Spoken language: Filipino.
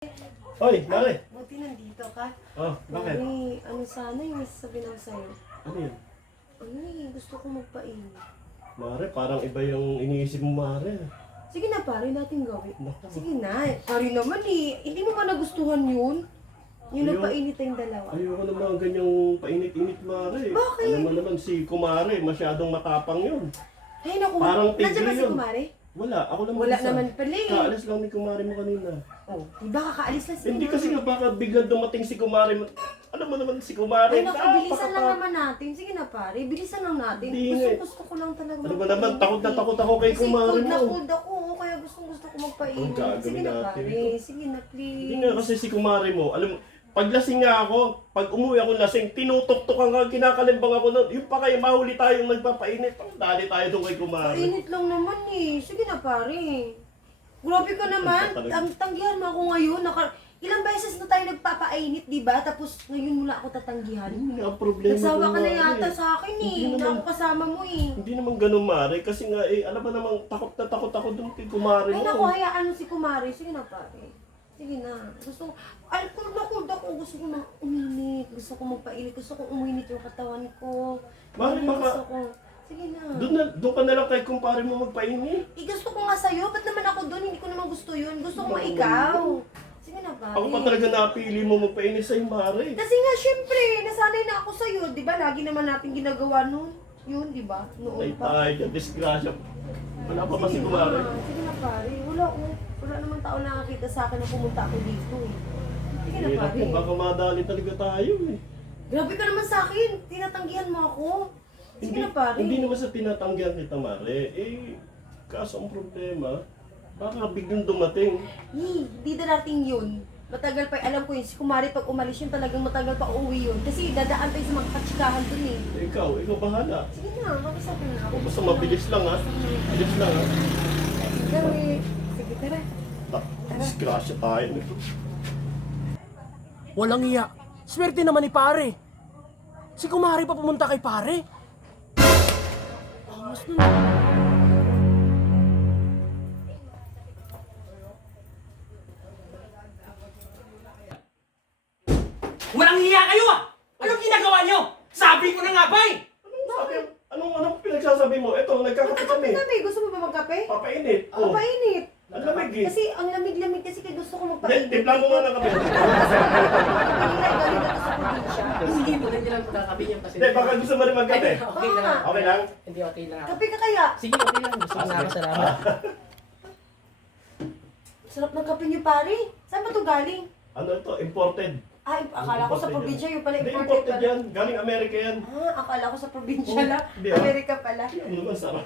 Hoy, Mare. Buti nandito ka. Oh, bakit? Mare, ano sana yung sasabihin ako sa'yo? Ano yun? Ano gusto ko magpainit. Mare, parang iba yung iniisip mo, Mare. Sige na pare, natin gawin. Naku. Sige na. Pare naman hindi mo ba nagustuhan yun? Yung Ayun. nagpainit tayong dalawa. Ayoko naman ganyang painit-init, Mare. Bakit? Alam mo naman si Kumare, masyadong matapang yun. Ay naku, Parang tigre nandiyan ba si yun. Kumare? Wala, ako naman Wala isa. naman pala eh. Kaalis lang ni Kumare mo kanina. Oh, diba kakaalis na siya? Hindi kasi nga baka biglang dumating si Kumare mo. Alam mo naman si Kumare. Ay naku, bilisan lang naman natin. Sige na pare, bilisan lang natin. Hindi nga eh. Gusto ko lang talaga Ano ba naman, takot na takot ako kay Kumare Kasi mo. cold ako, kaya gusto ko magpainit. Ang gagawin Sige na natin pare, ito. sige na please. Hindi nga kasi si Kumare mo, alam mo, pag lasing nga ako, pag umuwi ako lasing, tinutok-tok nga, kinakalimbang ako nun. Yung pa kayo, mahuli tayong nagpapainit. Dali tayo doon kay Kumare. Painit lang naman eh. Sige na pare. Grabe ka naman. Tanggihan mo ako ngayon. Ilang beses na tayo nagpapainit, di ba? Tapos ngayon mula ako tatanggihan. Hindi nga ang problema. Nagsawa ka na Kumare. yata sa akin eh. Hindi Na naman. ako kasama mo eh. Hindi naman ganun, Mare. Kasi nga, alam mo namang takot na takot ako doon kay Kumare Ay mo. naku, hayaan mo si Kumare. Sige na pare. Sige na. Cold ako. Gusto ko na uminit. Gusto ko magpainit. Gusto ko uminit yung katawan ko. Mare, baka Gusto ko. Sige na. doon ka na lang kay kumpare mo magpainit. Gusto ko nga sa'yo. Ba't naman ako doon? Hindi ko naman gusto yun. Gusto ko nga ikaw. Sige na pare. Ako pa talaga napili mo magpainit sa'yo, Mare. Kasi nga, syempre, nasanay na ako sa'yo, di ba? Lagi naman natin ginagawa nun. Yun, di ba? Ay Noon pa. tayo, disgrasya. Wala pa ba si Kumare? Sige na, pare. Wala namang tao nakakita sa akin na pumunta ako dito eh. Sige na, Hirap pare. yun, baka madali talaga tayo eh. Grabe ka naman sa akin. Tinatanggihan mo ako. Sige na, pare. Hindi naman sa tinatanggihan kita, Mare. Kaso ang problema, baka biglang dumating. Di darating yun. Matagal pa, alam ko yun, si Kumari pag umalis yun talagang matagal pa uuwi yun. Kasi dadaan tayo sa mga katsikahan dun eh. Ikaw bahala. Sige na, mag-usapin na ako. Basta mabilis lang ha. Bilis lang ha. Sige, tara. Disgrasya tayo nito. Walang iya. Swerte naman ni pare. Si Kumari pa pumunta kay pare. Angas nun. Walang iya kayo ah! Anong ginagawa nyo? Sabi ko na nga ba eh! Anong pinagsasabi mo? Ito, nagkakape kami. Magkakape kami. Gusto mo ba magkape? Papainit. Oo, painit. Ang lamig eh. Kasi ang lamig-lamig kasi kaya gusto ko magpainit. Timpla mo nga ng kape. Sige po, hindi lang po kakabi niya kasi. Hindi, baka gusto mo rin magkape. Okay lang. Okay lang? Hindi, okay lang. Kape ka kaya? Sige, okay lang. Gusto ko na ako, salamat. Sarap ng kape niyo pare. Saan ba ito galing? Ano ito? Imported. Akala ko sa Imported probinsya yan. yung pala Hindi, imported imported pala. yan. Galing Amerika yan. Akala ko sa probinsya Oh, lang. hindi, ah. Amerika pala. Ano naman, sarap.